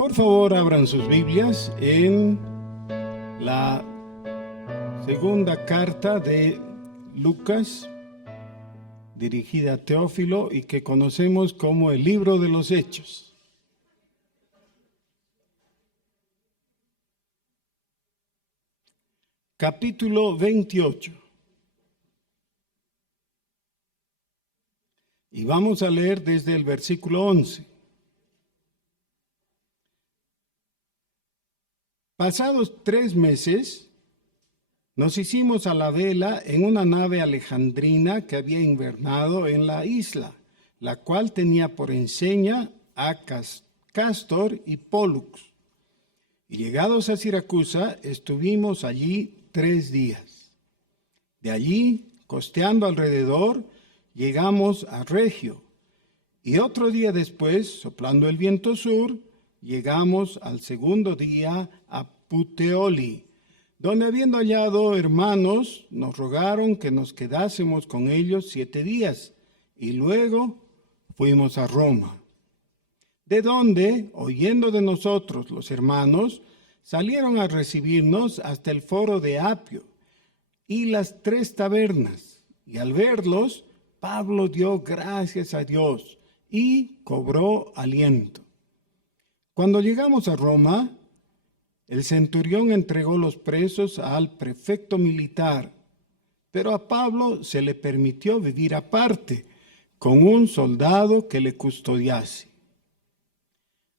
Por favor, abran sus Biblias en la segunda carta de Lucas, dirigida a Teófilo y que conocemos como el libro de los Hechos. Capítulo 28. Y vamos a leer desde el versículo 11. Pasados 3 meses, nos hicimos a la vela en una nave alejandrina que había invernado en la isla, la cual tenía por enseña a Cástor y Pólux. Y llegados a Siracusa, estuvimos allí 3 días. De allí, costeando alrededor, llegamos a Regio. Y otro día después, soplando el viento sur, llegamos al segundo día a Puteoli, donde habiendo hallado hermanos, nos rogaron que nos quedásemos con ellos 7 días, y luego fuimos a Roma, de donde, oyendo de nosotros los hermanos, salieron a recibirnos hasta el foro de Apio y las 3 tabernas, y al verlos, Pablo dio gracias a Dios y cobró aliento. Cuando llegamos a Roma, el centurión entregó los presos al prefecto militar, pero a Pablo se le permitió vivir aparte, con un soldado que le custodiase.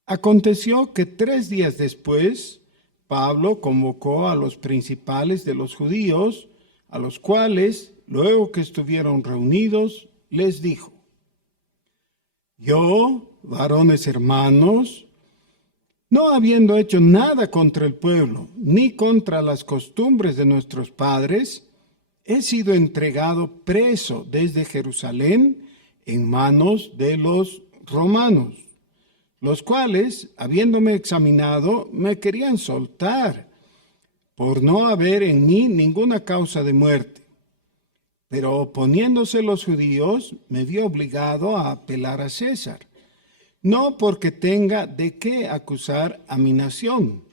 Aconteció que 3 días después, Pablo convocó a los principales de los judíos, a los cuales, luego que estuvieron reunidos, les dijo: Yo, varones hermanos, no habiendo hecho nada contra el pueblo, ni contra las costumbres de nuestros padres, he sido entregado preso desde Jerusalén en manos de los romanos, los cuales, habiéndome examinado, me querían soltar, por no haber en mí ninguna causa de muerte. Pero oponiéndose los judíos, me vi obligado a apelar a César, no porque tenga de qué acusar a mi nación.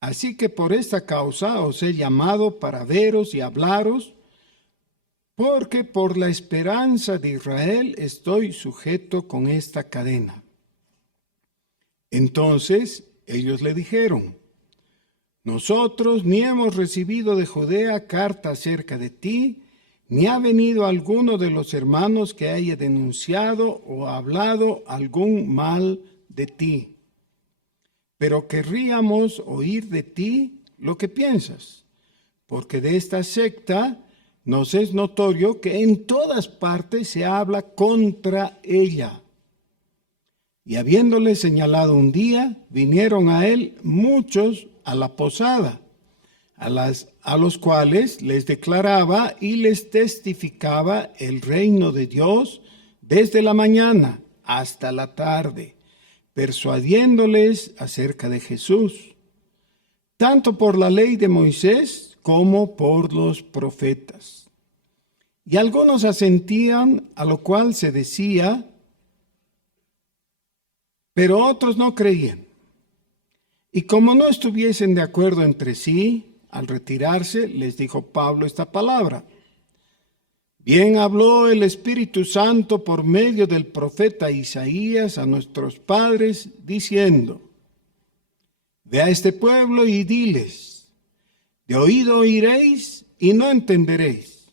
Así que por esta causa os he llamado para veros y hablaros, porque por la esperanza de Israel estoy sujeto con esta cadena. Entonces ellos le dijeron: Nosotros ni hemos recibido de Judea carta acerca de ti, ni ha venido alguno de los hermanos que haya denunciado o hablado algún mal de ti. Pero querríamos oír de ti lo que piensas, porque de esta secta nos es notorio que en todas partes se habla contra ella. Y habiéndole señalado un día, vinieron a él muchos a la posada, a los cuales les declaraba y les testificaba el reino de Dios desde la mañana hasta la tarde, persuadiéndoles acerca de Jesús, tanto por la ley de Moisés como por los profetas. Y algunos asentían, a lo cual se decía, pero otros no creían. Y como no estuviesen de acuerdo entre sí, al retirarse, les dijo Pablo esta palabra: Bien habló el Espíritu Santo por medio del profeta Isaías a nuestros padres, diciendo: Ve a este pueblo y diles, de oído oiréis y no entenderéis,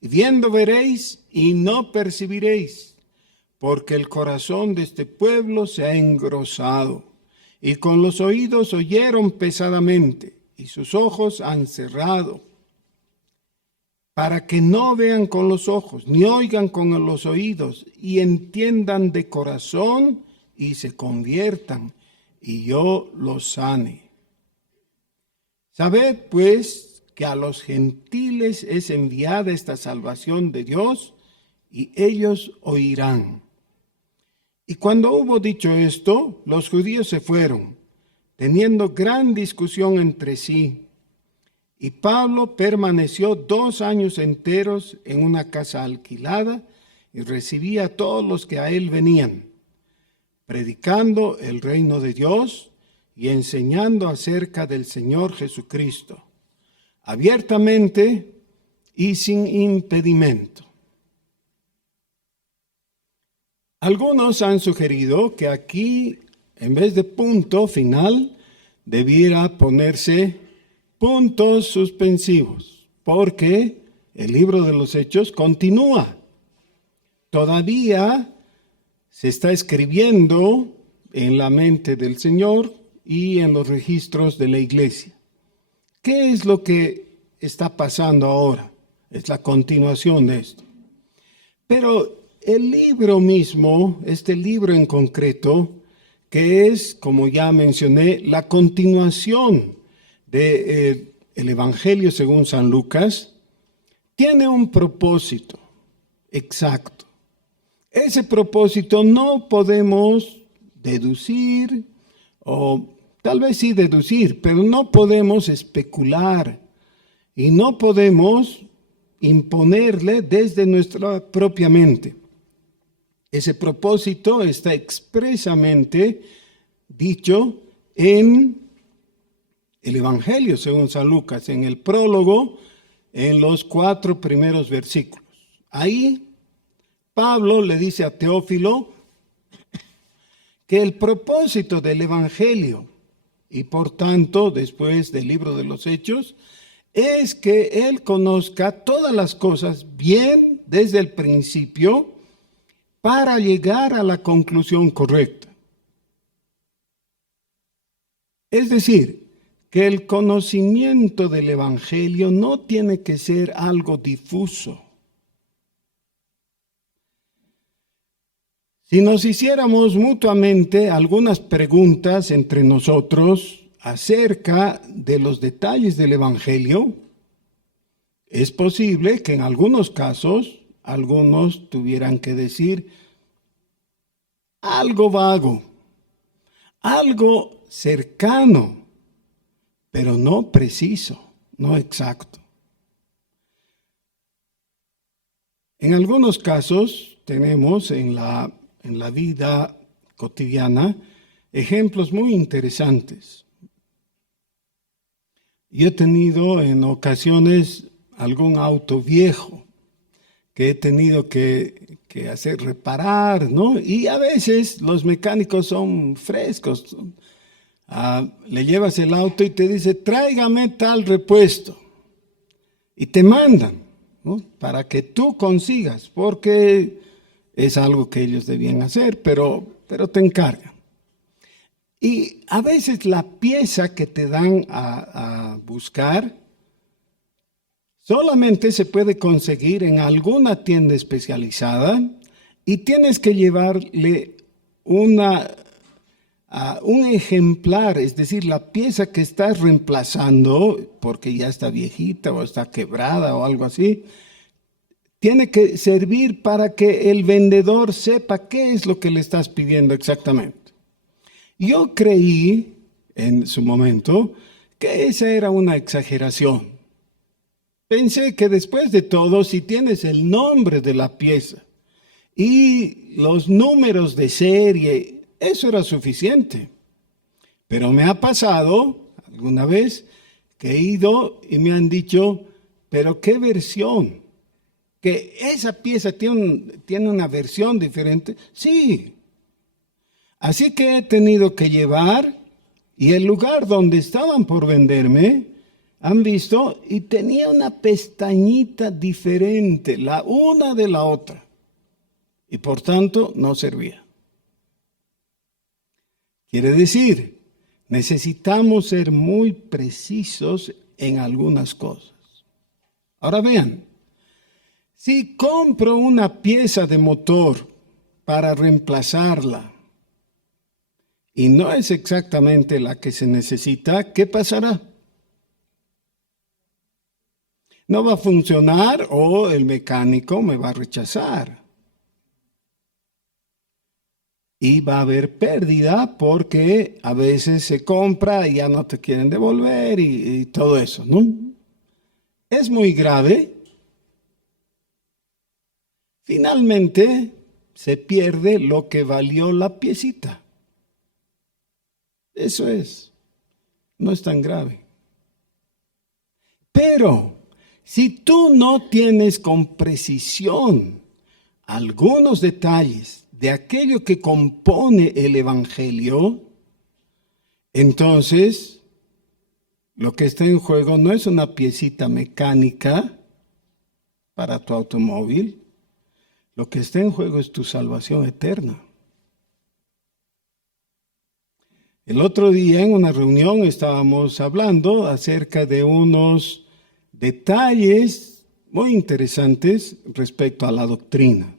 y viendo veréis y no percibiréis, porque el corazón de este pueblo se ha engrosado, y con los oídos oyeron pesadamente, y sus ojos han cerrado, para que no vean con los ojos, ni oigan con los oídos, y entiendan de corazón, y se conviertan, y yo los sane. Sabed, pues, que a los gentiles es enviada esta salvación de Dios, y ellos oirán. Y cuando hubo dicho esto, los judíos se fueron, teniendo gran discusión entre sí. Y Pablo permaneció 2 años enteros en una casa alquilada y recibía a todos los que a él venían. predicando el reino de Dios y enseñando acerca del Señor Jesucristo, abiertamente y sin impedimento. Algunos han sugerido que aquí, en vez de punto final, debiera ponerse puntos suspensivos, porque el libro de los Hechos continúa. Todavía se está escribiendo en la mente del Señor y en los registros de la iglesia. ¿Qué es lo que está pasando ahora? Es la continuación de esto. Pero el libro mismo, este libro en concreto, que es, como ya mencioné, la continuación del Evangelio según San Lucas, tiene un propósito exacto. Ese propósito no podemos deducir, o tal vez sí deducir, pero no podemos especular y no podemos imponerle desde nuestra propia mente. Ese propósito está expresamente dicho en el Evangelio según San Lucas, en el prólogo, en los 4 primeros versículos. Ahí Pablo le dice a Teófilo que el propósito del Evangelio y por tanto después del libro de los Hechos es que él conozca todas las cosas bien desde el principio para llegar a la conclusión correcta. Es decir, que el conocimiento del Evangelio no tiene que ser algo difuso. Si nos hiciéramos mutuamente algunas preguntas entre nosotros acerca de los detalles del Evangelio, es posible que en algunos casos algunos tuvieran que decir algo vago, algo cercano, pero no preciso, no exacto. En algunos casos tenemos en la vida cotidiana ejemplos muy interesantes. Yo he tenido en ocasiones algún auto viejo que he tenido que hacer reparar, ¿no? Y a veces los mecánicos son frescos. Le llevas el auto y te dice, tráigame tal repuesto. Y te mandan, ¿no? Para que tú consigas, porque es algo que ellos debían hacer, pero te encargan. Y a veces la pieza que te dan a buscar solamente se puede conseguir en alguna tienda especializada y tienes que llevarle un ejemplar, es decir, la pieza que estás reemplazando, porque ya está viejita o está quebrada o algo así, tiene que servir para que el vendedor sepa qué es lo que le estás pidiendo exactamente. Yo creí en su momento que esa era una exageración. Pensé que después de todo, si tienes el nombre de la pieza y los números de serie, eso era suficiente. Pero me ha pasado alguna vez que he ido y me han dicho, pero ¿qué versión? ¿Que esa pieza tiene una versión diferente? Sí. Así que he tenido que llevar, y el lugar donde estaban por venderme, han visto, y tenía una pestañita diferente, la una de la otra, y por tanto no servía. Quiere decir, necesitamos ser muy precisos en algunas cosas. Ahora vean, si compro una pieza de motor para reemplazarla y no es exactamente la que se necesita, ¿qué pasará? No va a funcionar o el mecánico me va a rechazar. Y va a haber pérdida porque a veces se compra y ya no te quieren devolver y todo eso, ¿no? Es muy grave. Finalmente, se pierde lo que valió la piecita. Eso es. No es tan grave. Pero si tú no tienes con precisión algunos detalles de aquello que compone el Evangelio, entonces lo que está en juego no es una piecita mecánica para tu automóvil. Lo que está en juego es tu salvación eterna. El otro día en una reunión estábamos hablando acerca de unos detalles muy interesantes respecto a la doctrina.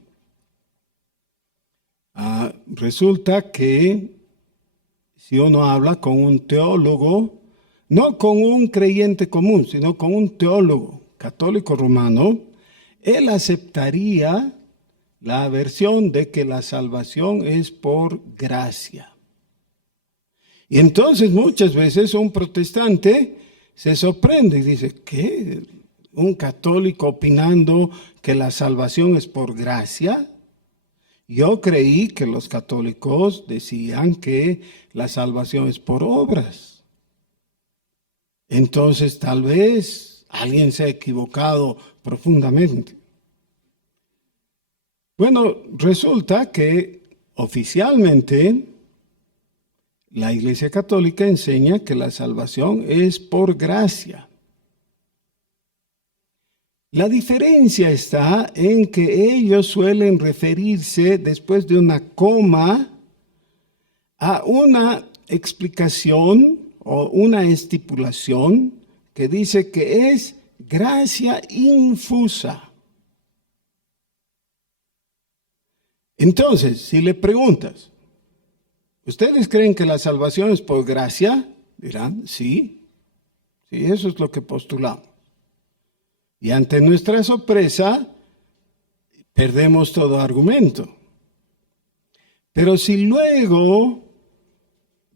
Resulta que si uno habla con un teólogo, no con un creyente común, sino con un teólogo católico romano, él aceptaría la versión de que la salvación es por gracia. Y entonces muchas veces un protestante se sorprende y dice, ¿qué? ¿Un católico opinando que la salvación es por gracia? Yo creí que los católicos decían que la salvación es por obras. Entonces tal vez alguien se ha equivocado profundamente. Bueno, resulta que oficialmente la Iglesia Católica enseña que la salvación es por gracia. La diferencia está en que ellos suelen referirse después de una coma a una explicación o una estipulación que dice que es gracia infusa. Entonces, si le preguntas, ¿ustedes creen que la salvación es por gracia? Dirán, sí, eso es lo que postulamos. Y ante nuestra sorpresa, perdemos todo argumento. Pero si luego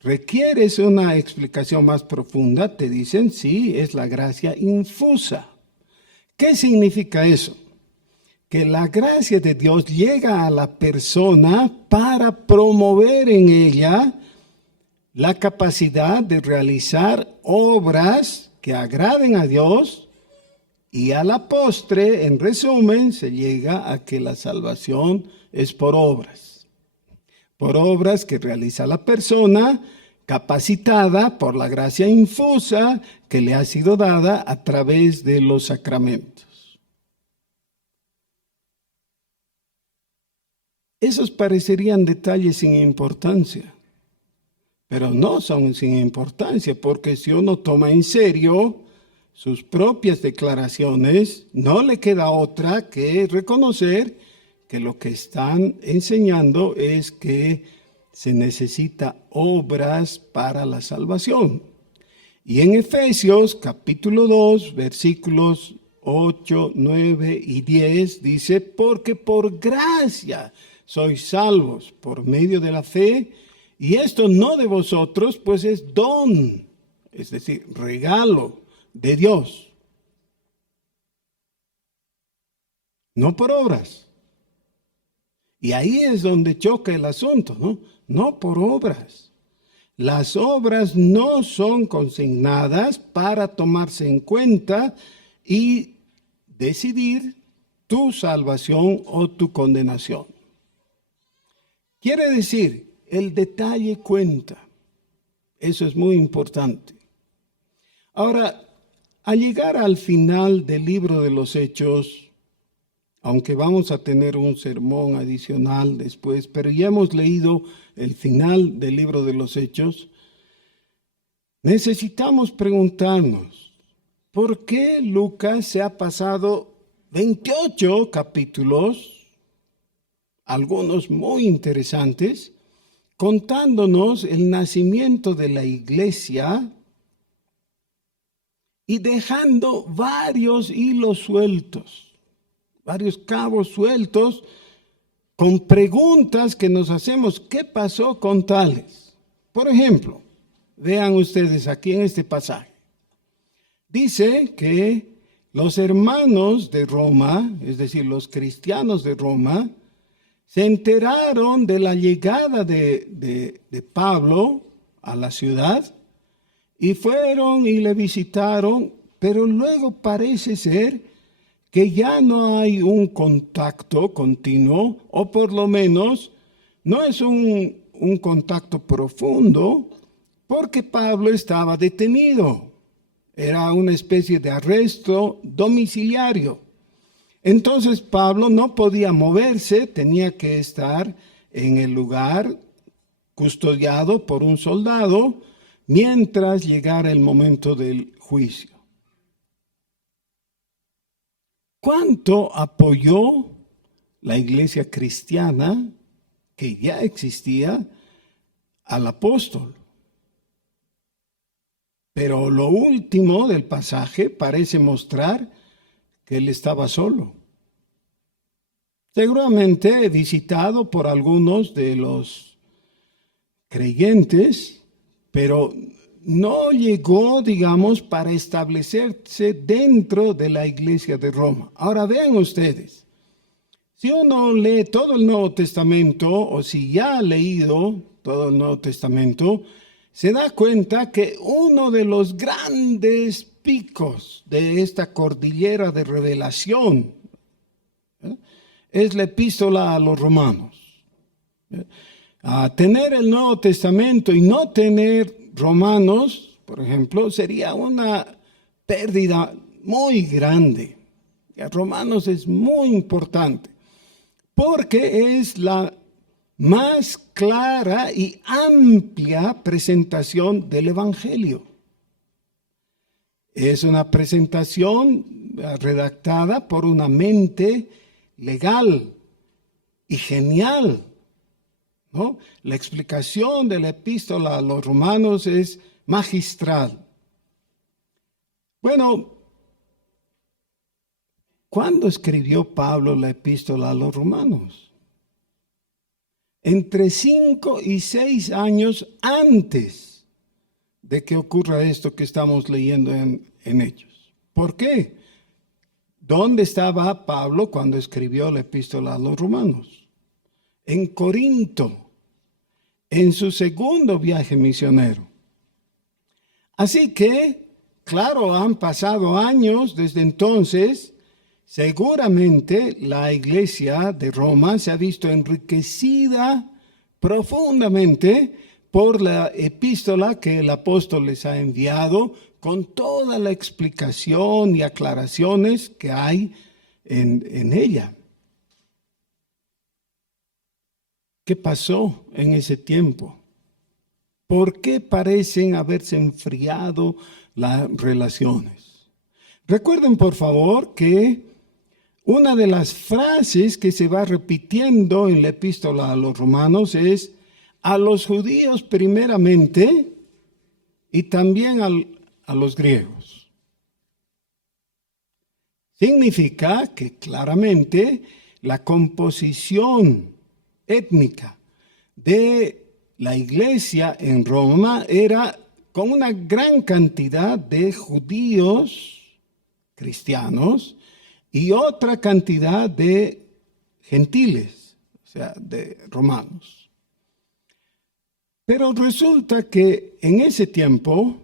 requieres una explicación más profunda, te dicen, sí, es la gracia infusa. ¿Qué significa eso? Que la gracia de Dios llega a la persona para promover en ella la capacidad de realizar obras que agraden a Dios y a la postre, en resumen, se llega a que la salvación es por obras que realiza la persona capacitada por la gracia infusa que le ha sido dada a través de los sacramentos. Esos parecerían detalles sin importancia, pero no son sin importancia, porque si uno toma en serio sus propias declaraciones, no le queda otra que reconocer que lo que están enseñando es que se necesita obras para la salvación. Y en Efesios capítulo 2, versículos 8, 9 y 10 dice, porque por gracia sois salvos por medio de la fe, y esto no de vosotros, pues es don, es decir, regalo de Dios. No por obras. Y ahí es donde choca el asunto, ¿no? No por obras. Las obras no son consignadas para tomarse en cuenta y decidir tu salvación o tu condenación. Quiere decir, el detalle cuenta. Eso es muy importante. Ahora, al llegar al final del libro de los Hechos, aunque vamos a tener un sermón adicional después, pero ya hemos leído el final del libro de los Hechos, necesitamos preguntarnos, ¿por qué Lucas se ha pasado 28 capítulos, algunos muy interesantes, contándonos el nacimiento de la iglesia y dejando varios hilos sueltos, varios cabos sueltos con preguntas que nos hacemos? ¿Qué pasó con tales? Por ejemplo, vean ustedes aquí en este pasaje. Dice que los hermanos de Roma, es decir, los cristianos de Roma, se enteraron de la llegada de Pablo a la ciudad y fueron y le visitaron, pero luego parece ser que ya no hay un contacto continuo, o por lo menos no es un contacto profundo, porque Pablo estaba detenido. Era una especie de arresto domiciliario. Entonces Pablo no podía moverse, tenía que estar en el lugar custodiado por un soldado mientras llegara el momento del juicio. ¿Cuánto apoyó la iglesia cristiana que ya existía al apóstol? Pero lo último del pasaje parece mostrar que él estaba solo. Seguramente visitado por algunos de los creyentes, pero no llegó, digamos, para establecerse dentro de la iglesia de Roma. Ahora vean ustedes, si uno lee todo el Nuevo Testamento, o si ya ha leído todo el Nuevo Testamento, se da cuenta que uno de los grandes picos de esta cordillera de revelación es la epístola a los romanos. A tener el Nuevo Testamento y no tener Romanos, por ejemplo, sería una pérdida muy grande. Romanos es muy importante porque es la más clara y amplia presentación del Evangelio. Es una presentación redactada por una mente legal y genial, ¿no? La explicación de la epístola a los romanos es magistral. Bueno, ¿cuándo escribió Pablo la epístola a los romanos? Entre 5 y 6 años antes de que ocurra esto que estamos leyendo en Hechos. ¿Por qué? ¿Dónde estaba Pablo cuando escribió la epístola a los romanos? En Corinto, en su segundo viaje misionero. Así que, claro, han pasado años desde entonces. Seguramente la iglesia de Roma se ha visto enriquecida profundamente por la epístola que el apóstol les ha enviado, con toda la explicación y aclaraciones que hay en ella. ¿Qué pasó en ese tiempo? ¿Por qué parecen haberse enfriado las relaciones? Recuerden, por favor, que una de las frases que se va repitiendo en la epístola a los romanos es a los judíos primeramente y también a los griegos. Significa que claramente la composición étnica de la iglesia en Roma era con una gran cantidad de judíos cristianos y otra cantidad de gentiles, o sea, de romanos. Pero resulta que en ese tiempo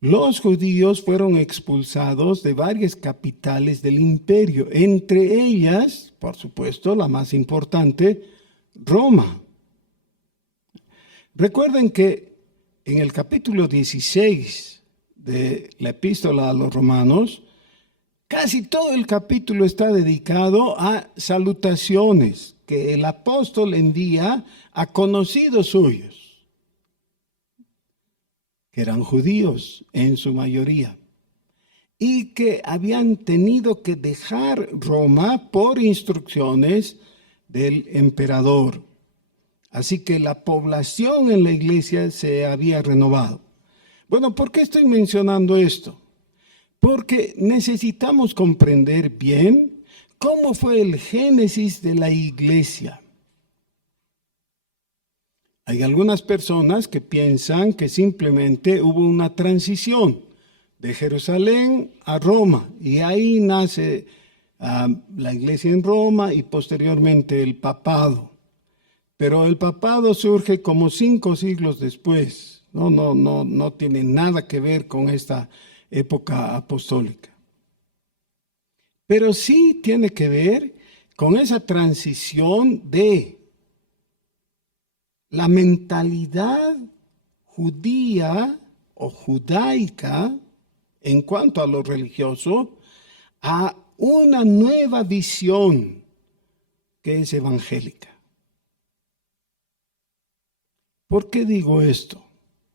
los judíos fueron expulsados de varias capitales del imperio, entre ellas, por supuesto, la más importante, Roma. Recuerden que en el capítulo 16 de la epístola a los romanos, casi todo el capítulo está dedicado a salutaciones que el apóstol envía a conocidos suyos, que eran judíos en su mayoría, y que habían tenido que dejar Roma por instrucciones del emperador. Así que la población en la iglesia se había renovado. Bueno, ¿por qué estoy mencionando esto? Porque necesitamos comprender bien cómo fue el génesis de la iglesia. Hay algunas personas que piensan que simplemente hubo una transición de Jerusalén a Roma y ahí nace la iglesia en Roma y posteriormente el papado. Pero el papado surge como 5 siglos después. No tiene nada que ver con esta época apostólica. Pero sí tiene que ver con esa transición de la mentalidad judía o judaica en cuanto a lo religioso a una nueva visión que es evangélica. ¿Por qué digo esto?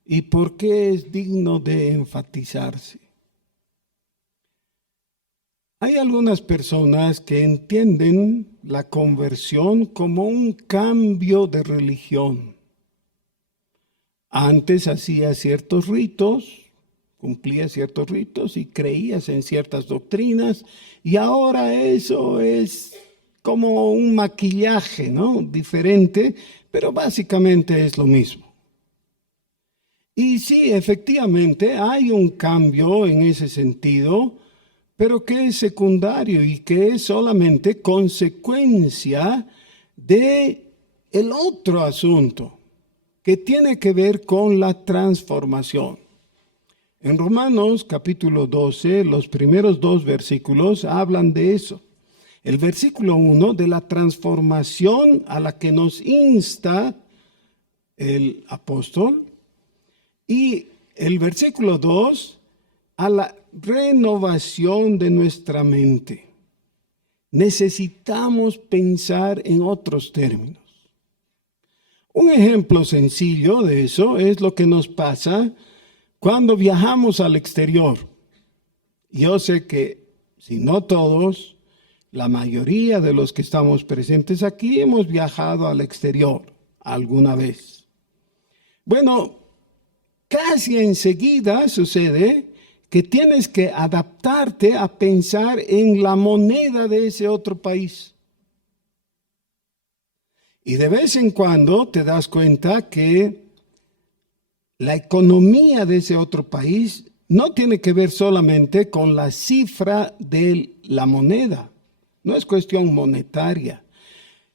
¿Y por qué es digno de enfatizarse? Hay algunas personas que entienden la conversión como un cambio de religión. Antes hacías ciertos ritos, cumplías ciertos ritos y creías en ciertas doctrinas, y ahora eso es como un maquillaje, ¿no? Diferente, pero básicamente es lo mismo. Y sí, efectivamente hay un cambio en ese sentido, pero que es secundario y que es solamente consecuencia de el otro asunto que tiene que ver con la transformación. En Romanos capítulo 12, los primeros 2 versículos hablan de eso. El versículo 1 de la transformación a la que nos insta el apóstol, y el versículo 2 a la renovación de nuestra mente. Necesitamos pensar en otros términos. Un ejemplo sencillo de eso es lo que nos pasa cuando viajamos al exterior. Yo sé que, si no todos, la mayoría de los que estamos presentes aquí hemos viajado al exterior alguna vez. Bueno, casi enseguida sucede que tienes que adaptarte a pensar en la moneda de ese otro país. Y de vez en cuando te das cuenta que la economía de ese otro país no tiene que ver solamente con la cifra de la moneda. No es cuestión monetaria.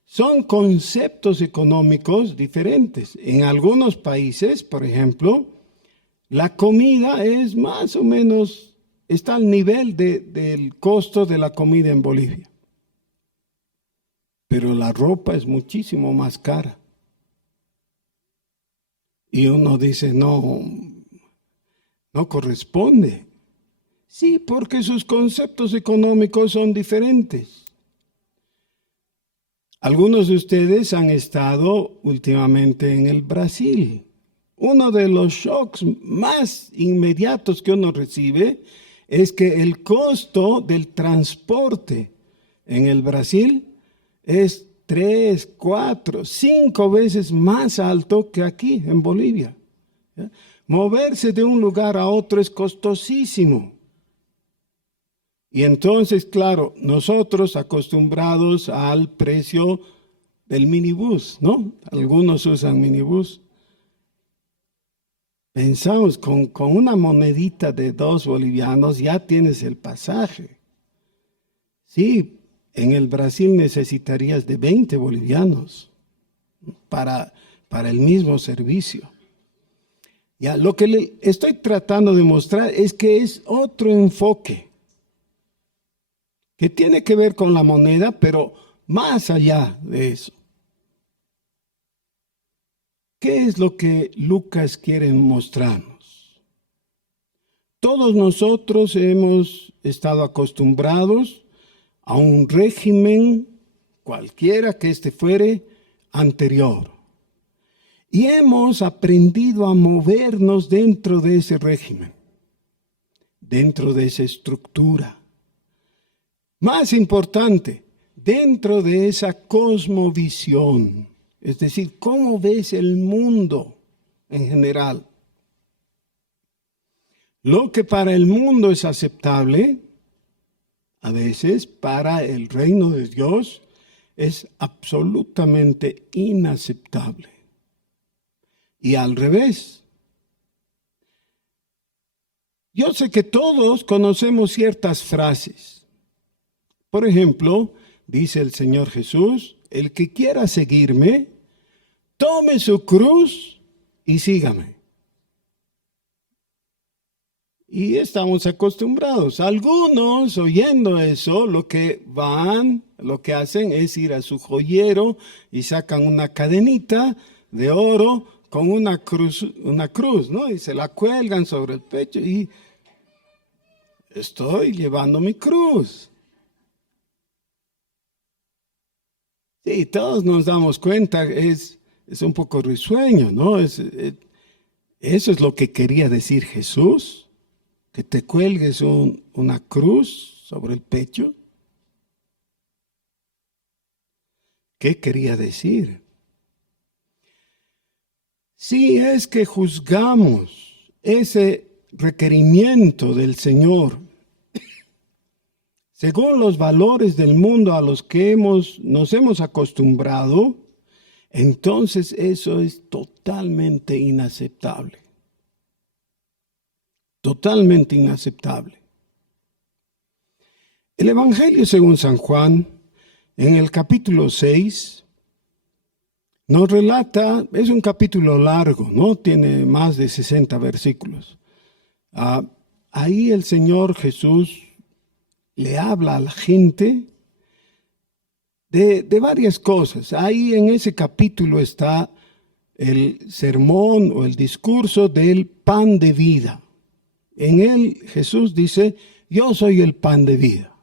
Son conceptos económicos diferentes. En algunos países, por ejemplo, la comida es más o menos, está al nivel del costo de la comida en Bolivia. Pero la ropa es muchísimo más cara. Y uno dice, no corresponde. Sí, porque sus conceptos económicos son diferentes. Algunos de ustedes han estado últimamente en el Brasil. Uno de los shocks más inmediatos que uno recibe es que el costo del transporte en el Brasil es 3, 4, 5 veces más alto que aquí en Bolivia. ¿Ya? Moverse de un lugar a otro es costosísimo. Y entonces, claro, nosotros acostumbrados al precio del minibús, ¿no? Algunos usan minibús. Pensamos, con una monedita de 2 bolivianos ya tienes el pasaje. Sí, en el Brasil necesitarías de 20 bolivianos para el mismo servicio. Ya, lo que le estoy tratando de mostrar es que es otro enfoque que tiene que ver con la moneda, pero más allá de eso. ¿Qué es lo que Lucas quiere mostrarnos? Todos nosotros hemos estado acostumbrados a un régimen, cualquiera que este fuere, anterior. Y hemos aprendido a movernos dentro de ese régimen, dentro de esa estructura. Más importante, dentro de esa cosmovisión, es decir, cómo ves el mundo en general. Lo que para el mundo es aceptable, a veces para el reino de Dios es absolutamente inaceptable. Y al revés. Yo sé que todos conocemos ciertas frases. Por ejemplo, dice el Señor Jesús, el que quiera seguirme, tome su cruz y sígame. Y estamos acostumbrados. Algunos, oyendo eso, lo que hacen es ir a su joyero y sacan una cadenita de oro con una cruz, ¿no? Y se la cuelgan sobre el pecho y estoy llevando mi cruz. Sí, todos nos damos cuenta, es un poco risueño, ¿no? Eso es lo que quería decir Jesús. Que te cuelgues una cruz sobre el pecho. ¿Qué quería decir? Si es que juzgamos ese requerimiento del Señor según los valores del mundo a los que nos hemos acostumbrado, entonces eso es totalmente inaceptable. Totalmente inaceptable. El Evangelio según San Juan, en el capítulo 6, nos relata, es un capítulo largo, ¿no? Tiene más de 60 versículos. Ahí el Señor Jesús le habla a la gente de varias cosas. Ahí en ese capítulo está el sermón o el discurso del pan de vida. En él Jesús dice, yo soy el pan de vida.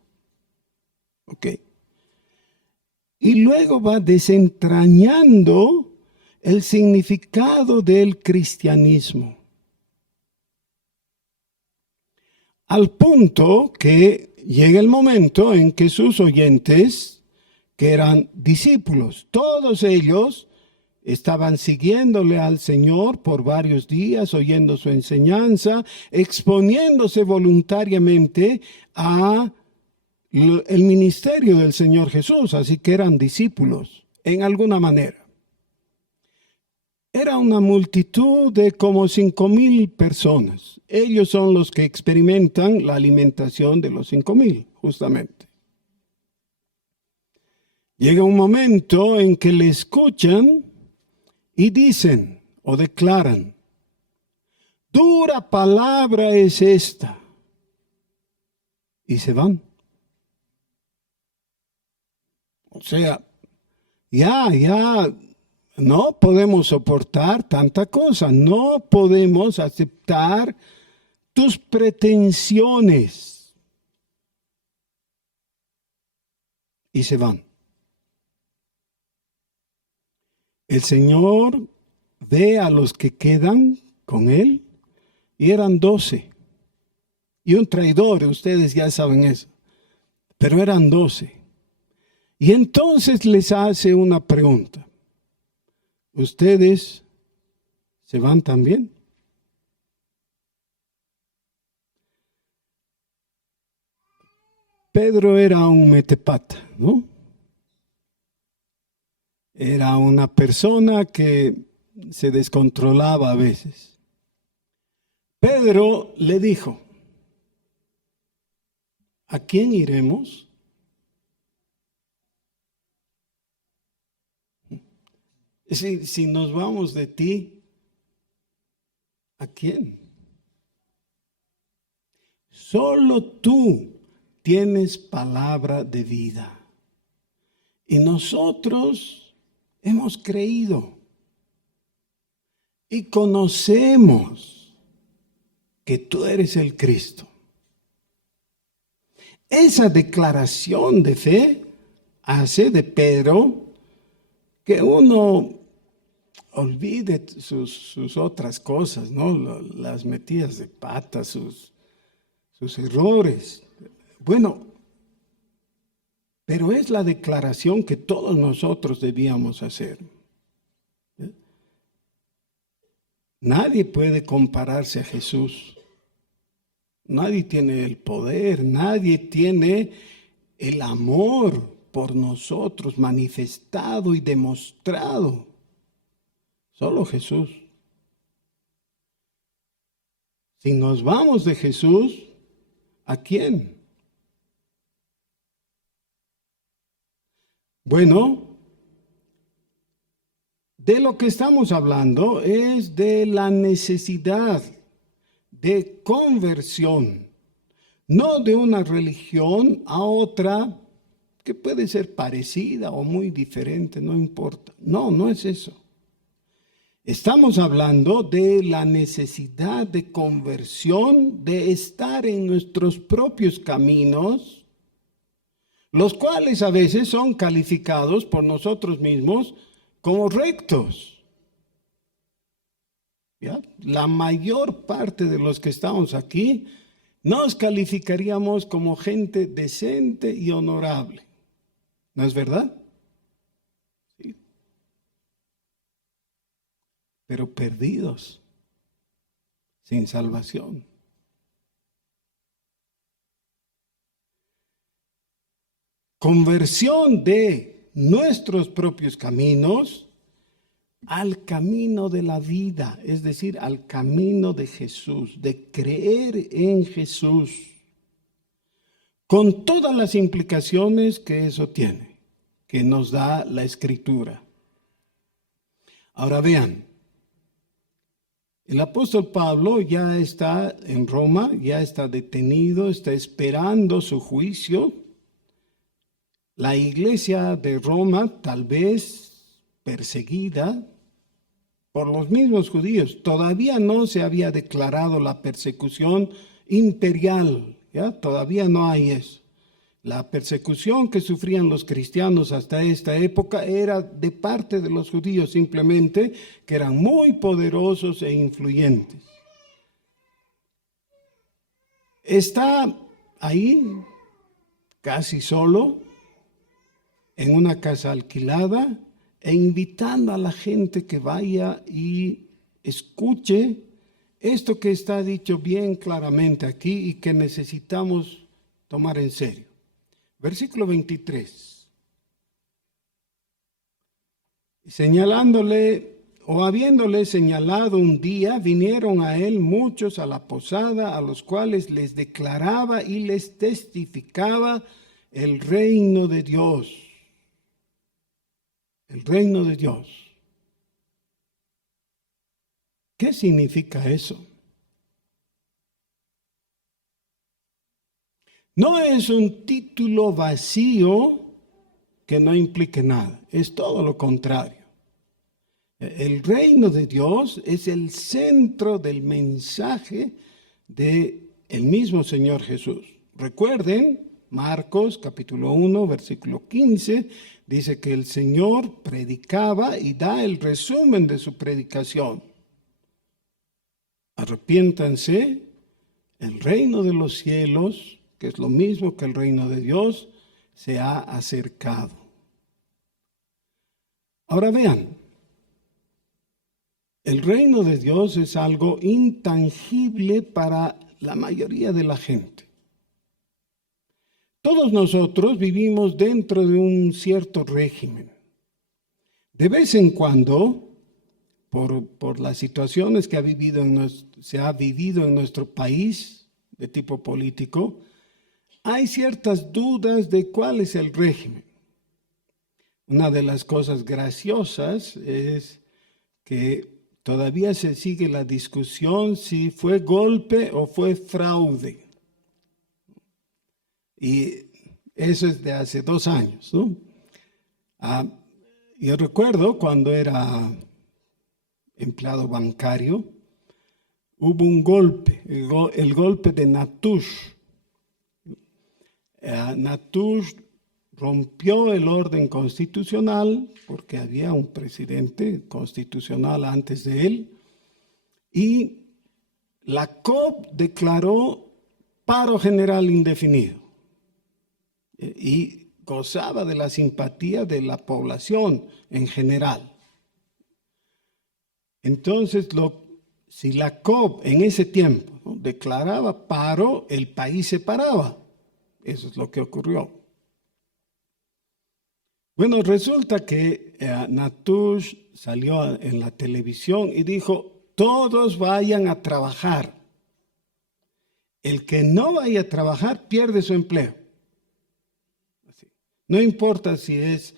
¿Ok? Y luego va desentrañando el significado del cristianismo. Al punto que llega el momento en que sus oyentes, que eran discípulos, todos ellos estaban siguiéndole al Señor por varios días, oyendo su enseñanza, exponiéndose voluntariamente a el ministerio del Señor Jesús, así que eran discípulos en alguna manera. Era una multitud de como 5,000 personas. Ellos son los que experimentan la alimentación de los 5,000, justamente. Llega un momento en que le escuchan y dicen o declaran, dura palabra es esta. Y se van. O sea, ya no podemos soportar tanta cosa. No podemos aceptar tus pretensiones. Y se van. El Señor ve a los que quedan con él y eran 12. Y un traidor, ustedes ya saben eso. Pero eran 12. Y entonces les hace una pregunta. ¿Ustedes se van también? Pedro era un metepata, ¿no? Era una persona que se descontrolaba a veces. Pedro le dijo, ¿a quién iremos? Si nos vamos de ti, ¿a quién? Solo tú tienes palabra de vida. Y nosotros hemos creído y conocemos que tú eres el Cristo. Esa declaración de fe hace de Pedro que uno olvide sus otras cosas, ¿no? Las metidas de pata, sus errores. Bueno, pero es la declaración que todos nosotros debíamos hacer. Nadie puede compararse a Jesús. Nadie tiene el poder, nadie tiene el amor por nosotros manifestado y demostrado. Solo Jesús. Si nos vamos de Jesús, ¿a quién? Bueno, de lo que estamos hablando es de la necesidad de conversión, no de una religión a otra que puede ser parecida o muy diferente, no importa. No, no es eso. Estamos hablando de la necesidad de conversión, de estar en nuestros propios caminos, los cuales a veces son calificados por nosotros mismos como rectos. ¿Ya? La mayor parte de los que estamos aquí nos calificaríamos como gente decente y honorable. ¿No es verdad? Sí. Pero perdidos, sin salvación. Conversión de nuestros propios caminos al camino de la vida, es decir, al camino de Jesús, de creer en Jesús, con todas las implicaciones que eso tiene, que nos da la Escritura. Ahora vean, el apóstol Pablo ya está en Roma, ya está detenido, está esperando su juicio. La iglesia de Roma, tal vez perseguida por los mismos judíos, todavía no se había declarado la persecución imperial, ¿ya? Todavía no hay eso. La persecución que sufrían los cristianos hasta esta época era de parte de los judíos simplemente, que eran muy poderosos e influyentes. Está ahí, casi solo, en una casa alquilada, e invitando a la gente que vaya y escuche esto que está dicho bien claramente aquí y que necesitamos tomar en serio. Versículo 23. Señalándole o habiéndole señalado un día, vinieron a él muchos a la posada, a los cuales les declaraba y les testificaba el reino de Dios. El reino de Dios. ¿Qué significa eso? No es un título vacío que no implique nada, es todo lo contrario. El reino de Dios es el centro del mensaje del mismo Señor Jesús. Recuerden, Marcos capítulo 1, versículo 15, dice que el Señor predicaba y da el resumen de su predicación. Arrepiéntanse, el reino de los cielos, que es lo mismo que el reino de Dios, se ha acercado. Ahora vean, el reino de Dios es algo intangible para la mayoría de la gente. Todos nosotros vivimos dentro de un cierto régimen. De vez en cuando, por las situaciones que se ha vivido en nuestro país de tipo político, hay ciertas dudas de cuál es el régimen. Una de las cosas graciosas es que todavía se sigue la discusión si fue golpe o fue fraude. Y eso es de hace 2 años, ¿no? Yo recuerdo cuando era empleado bancario, hubo un golpe, el golpe de Natush. Natush rompió el orden constitucional porque había un presidente constitucional antes de él y la COP declaró paro general indefinido y gozaba de la simpatía de la población en general. Entonces, si la COP en ese tiempo, ¿no?, declaraba paro, el país se paraba. Eso es lo que ocurrió. Bueno, resulta que Natush salió en la televisión y dijo, todos vayan a trabajar. El que no vaya a trabajar pierde su empleo. Así. No importa si es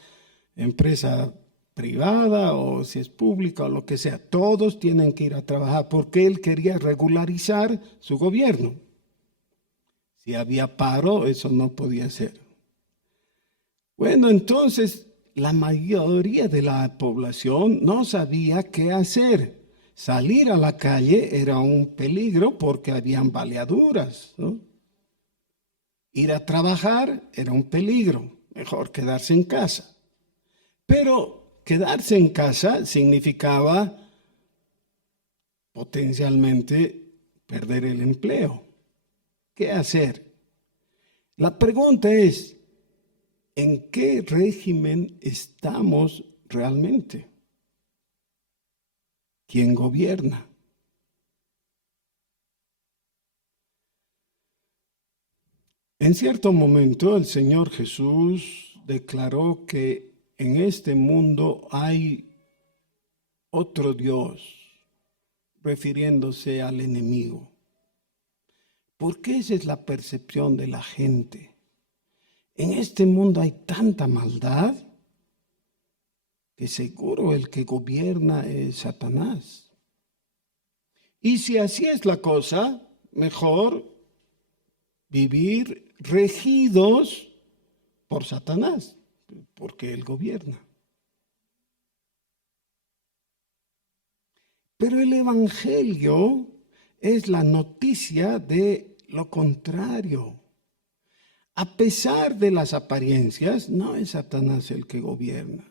empresa privada o si es pública o lo que sea, todos tienen que ir a trabajar porque él quería regularizar su gobierno. Si había paro, eso no podía ser. Bueno, entonces la mayoría de la población no sabía qué hacer. Salir a la calle era un peligro porque habían baleaduras, ¿no? Ir a trabajar era un peligro, mejor quedarse en casa. Pero quedarse en casa significaba potencialmente perder el empleo. ¿Qué hacer? La pregunta es, ¿en qué régimen estamos realmente? ¿Quién gobierna? En cierto momento el Señor Jesús declaró que en este mundo hay otro Dios, refiriéndose al enemigo. Porque esa es la percepción de la gente. En este mundo hay tanta maldad que seguro el que gobierna es Satanás. Y si así es la cosa, mejor vivir regidos por Satanás, porque él gobierna. Pero el Evangelio es la noticia de lo contrario. A pesar de las apariencias, no es Satanás el que gobierna.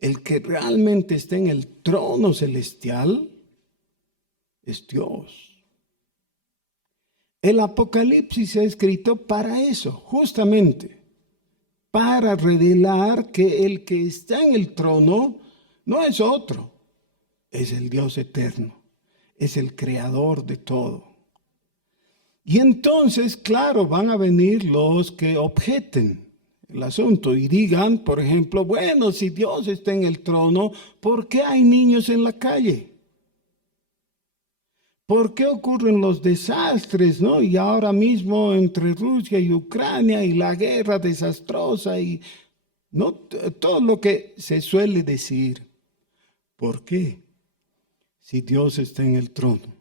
El que realmente está en el trono celestial es Dios. El Apocalipsis se ha escrito para eso, justamente, para revelar que el que está en el trono no es otro, es el Dios eterno, es el creador de todo. Y entonces, claro, van a venir los que objeten el asunto y digan, por ejemplo, bueno, si Dios está en el trono, ¿por qué hay niños en la calle? ¿Por qué ocurren los desastres, no? Y ahora mismo entre Rusia y Ucrania y la guerra desastrosa y no todo lo que se suele decir. ¿Por qué? Si Dios está en el trono.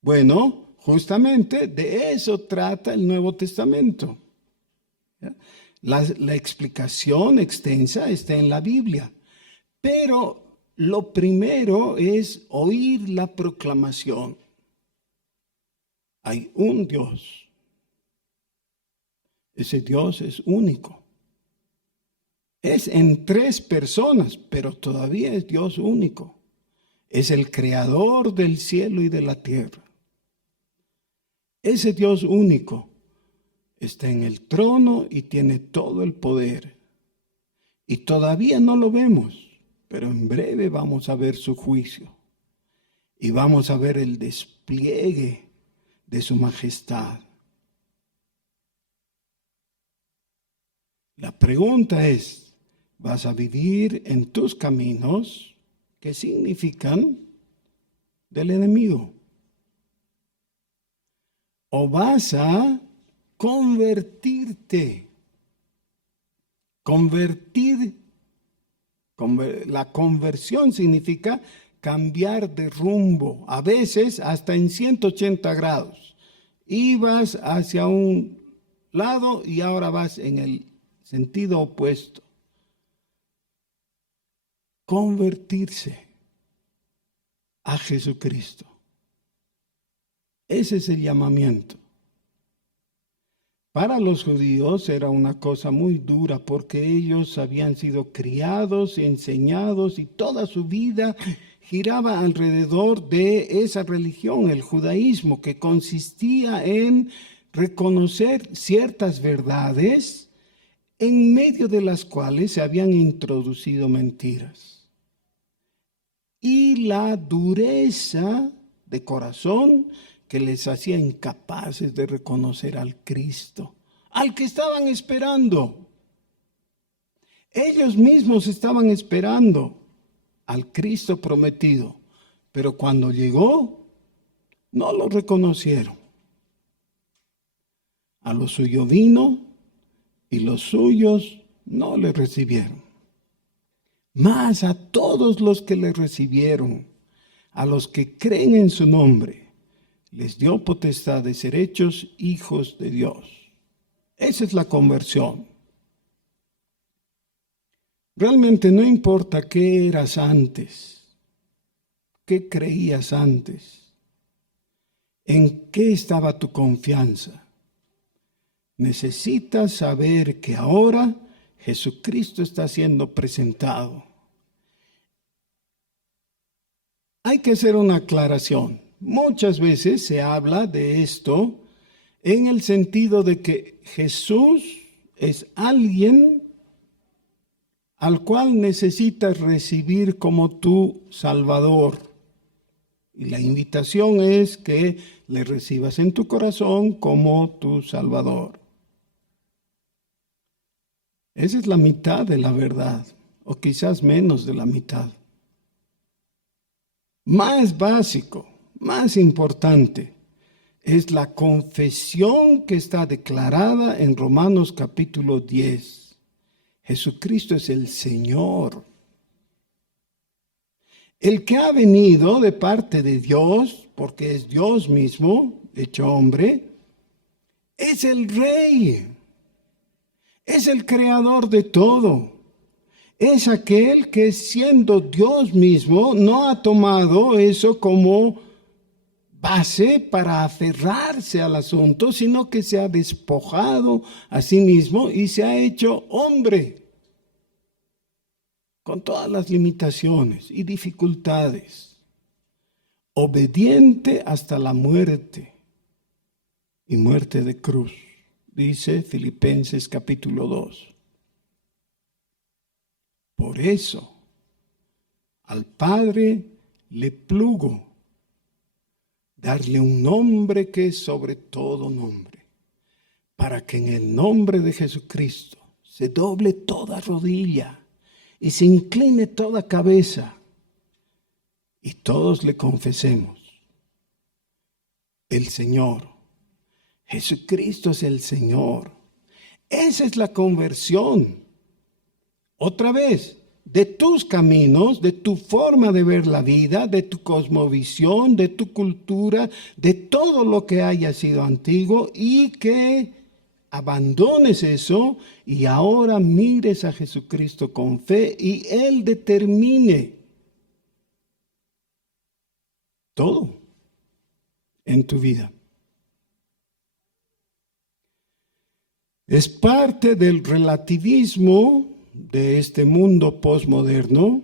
Bueno, justamente de eso trata el Nuevo Testamento. La explicación extensa está en la Biblia, pero lo primero es oír la proclamación. Hay un Dios. Ese Dios es único. Es en 3 personas, pero todavía es Dios único. Es el creador del cielo y de la tierra. Ese Dios único está en el trono y tiene todo el poder. Y todavía no lo vemos, pero en breve vamos a ver su juicio. Y vamos a ver el despliegue de su majestad. La pregunta es, ¿vas a vivir en tus caminos que significan del enemigo? ¿O vas a convertirte? La conversión significa cambiar de rumbo, a veces hasta en 180 grados. Ibas hacia un lado y ahora vas en el sentido opuesto. Convertirse a Jesucristo. Ese es el llamamiento. Para los judíos era una cosa muy dura porque ellos habían sido criados, enseñados y toda su vida giraba alrededor de esa religión, el judaísmo, que consistía en reconocer ciertas verdades en medio de las cuales se habían introducido mentiras. Y la dureza de corazón que les hacía incapaces de reconocer al Cristo, al que estaban esperando. Ellos mismos estaban esperando al Cristo prometido, pero cuando llegó, no lo reconocieron. A lo suyo vino y los suyos no le recibieron. Mas a todos los que le recibieron, a los que creen en su nombre, les dio potestad de ser hechos hijos de Dios. Esa es la conversión. Realmente no importa qué eras antes, qué creías antes, en qué estaba tu confianza. Necesitas saber que ahora Jesucristo está siendo presentado. Hay que hacer una aclaración. Muchas veces se habla de esto en el sentido de que Jesús es alguien al cual necesitas recibir como tu Salvador. Y la invitación es que le recibas en tu corazón como tu Salvador. Esa es la mitad de la verdad, o quizás menos de la mitad. Más básico, más importante, es la confesión que está declarada en Romanos capítulo 10. Jesucristo es el Señor. El que ha venido de parte de Dios, porque es Dios mismo, hecho hombre, es el Rey. Es el creador de todo. Es aquel que siendo Dios mismo no ha tomado eso como base para aferrarse al asunto, sino que se ha despojado a sí mismo y se ha hecho hombre, con todas las limitaciones y dificultades, obediente hasta la muerte y muerte de cruz, dice Filipenses capítulo 2. Por eso, al Padre le plugo darle un nombre que es sobre todo nombre, para que en el nombre de Jesucristo se doble toda rodilla y se incline toda cabeza y todos le confesemos. El Señor, Jesucristo es el Señor. Esa es la conversión. Otra vez, de tus caminos, de tu forma de ver la vida, de tu cosmovisión, de tu cultura, de todo lo que haya sido antiguo y que abandones eso y ahora mires a Jesucristo con fe y Él determine todo en tu vida. Es parte del relativismo de este mundo posmoderno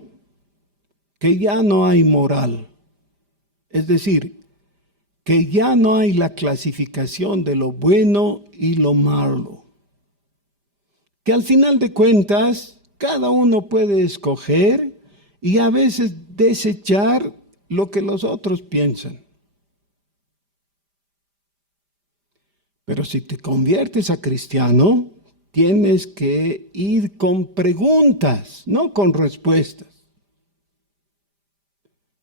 que ya no hay moral. Es decir, que ya no hay la clasificación de lo bueno y lo malo. Que al final de cuentas, cada uno puede escoger y a veces desechar lo que los otros piensan. Pero si te conviertes a cristiano, tienes que ir con preguntas, no con respuestas.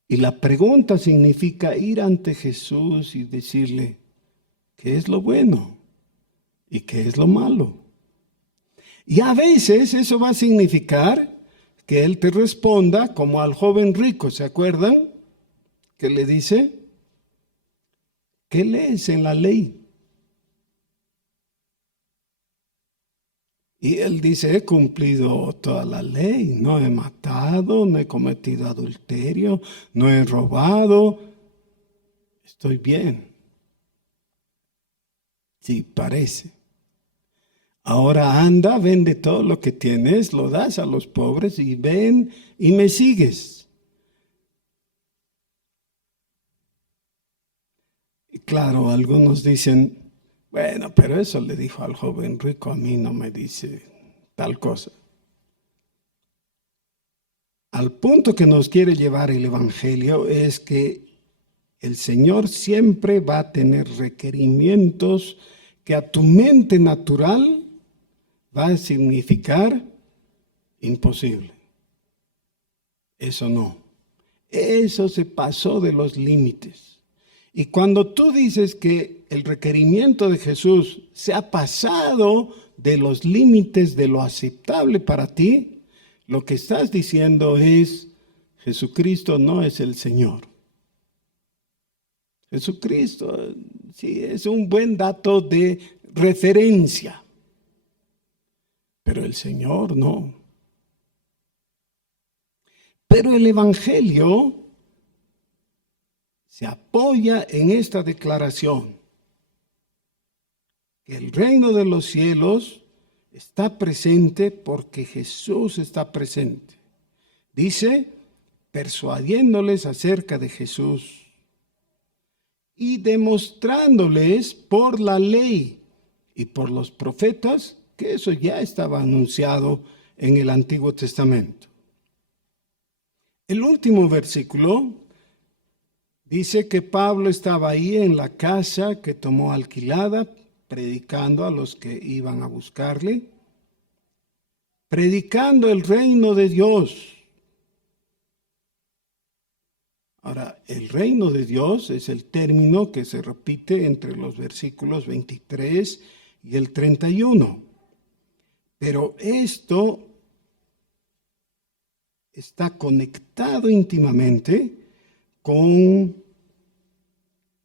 Y la pregunta significa ir ante Jesús y decirle, ¿qué es lo bueno y qué es lo malo? Y a veces eso va a significar que Él te responda como al joven rico, ¿se acuerdan? Que le dice, ¿qué lees en la ley? Y él dice, he cumplido toda la ley, no he matado, no he cometido adulterio, no he robado, estoy bien. Sí, parece. Ahora anda, vende todo lo que tienes, lo das a los pobres y ven y me sigues. Y claro, algunos dicen, bueno, pero eso le dijo al joven rico, a mí no me dice tal cosa. Al punto que nos quiere llevar el Evangelio es que el Señor siempre va a tener requerimientos que a tu mente natural va a significar imposible. Eso no. Eso se pasó de los límites. Y cuando tú dices que el requerimiento de Jesús se ha pasado de los límites de lo aceptable para ti, lo que estás diciendo es, Jesucristo no es el Señor. Jesucristo sí es un buen dato de referencia, pero el Señor no. Pero el Evangelio se apoya en esta declaración, que el reino de los cielos está presente porque Jesús está presente. Dice, persuadiéndoles acerca de Jesús y demostrándoles por la ley y por los profetas que eso ya estaba anunciado en el Antiguo Testamento. El último versículo dice que Pablo estaba ahí en la casa que tomó alquilada, predicando a los que iban a buscarle, predicando el reino de Dios. Ahora, el reino de Dios es el término que se repite entre los versículos 23 y el 31. Pero esto está conectado íntimamente con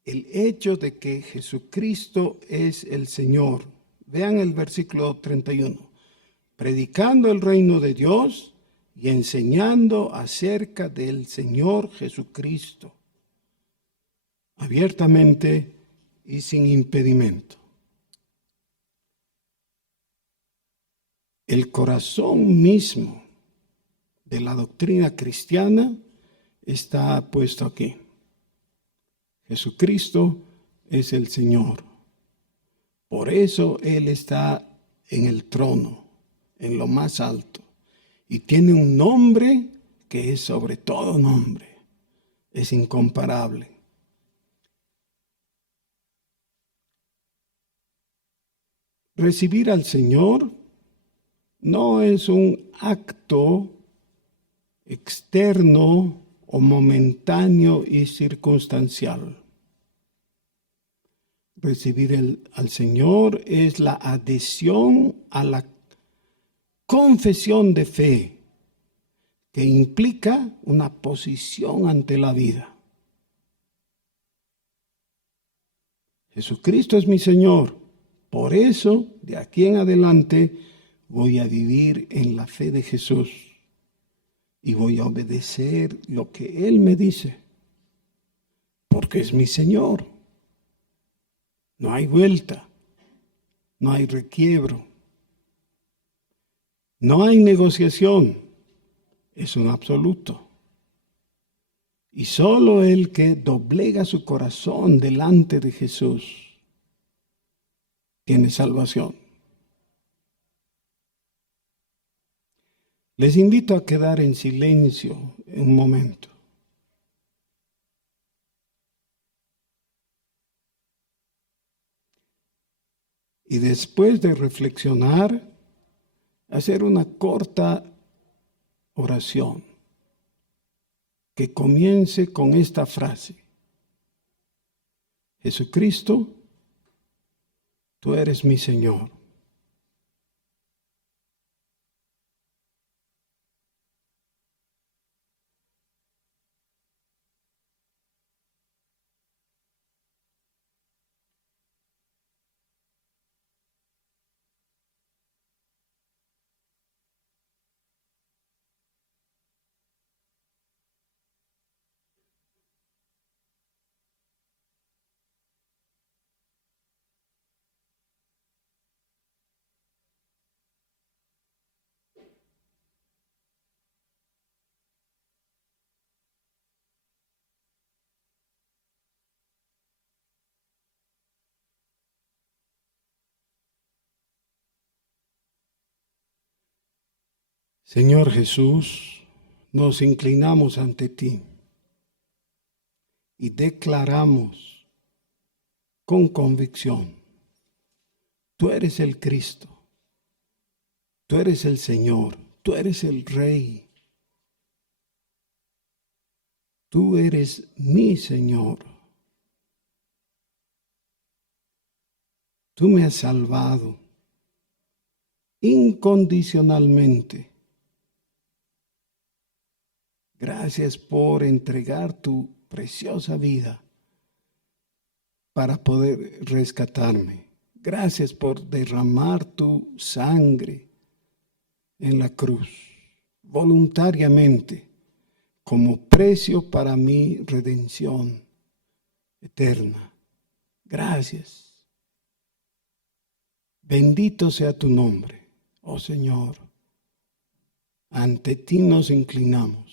el hecho de que Jesucristo es el Señor. Vean el versículo 31. Predicando el reino de Dios y enseñando acerca del Señor Jesucristo, abiertamente y sin impedimento. El corazón mismo de la doctrina cristiana está puesto aquí. Jesucristo es el Señor. Por eso Él está en el trono, en lo más alto. Y tiene un nombre que es sobre todo nombre. Es incomparable. Recibir al Señor no es un acto externo o momentáneo y circunstancial. Recibir al Señor es la adhesión a la confesión de fe, que implica una posición ante la vida. Jesucristo es mi Señor, por eso de aquí en adelante voy a vivir en la fe de Jesús y voy a obedecer lo que Él me dice, porque es mi Señor. No hay vuelta, no hay requiebro, no hay negociación, es un absoluto. Y solo el que doblega su corazón delante de Jesús tiene salvación. Les invito a quedar en silencio un momento. Y después de reflexionar, hacer una corta oración que comience con esta frase. Jesucristo, tú eres mi Señor. Señor Jesús, nos inclinamos ante ti y declaramos con convicción, tú eres el Cristo, tú eres el Señor, tú eres el Rey, tú eres mi Señor. Tú me has salvado incondicionalmente. Gracias por entregar tu preciosa vida para poder rescatarme. Gracias por derramar tu sangre en la cruz voluntariamente como precio para mi redención eterna. Gracias. Bendito sea tu nombre, oh Señor. Ante ti nos inclinamos.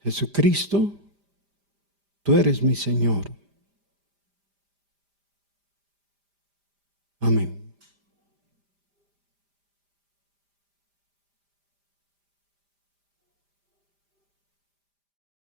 Jesucristo, tú eres mi Señor. Amén.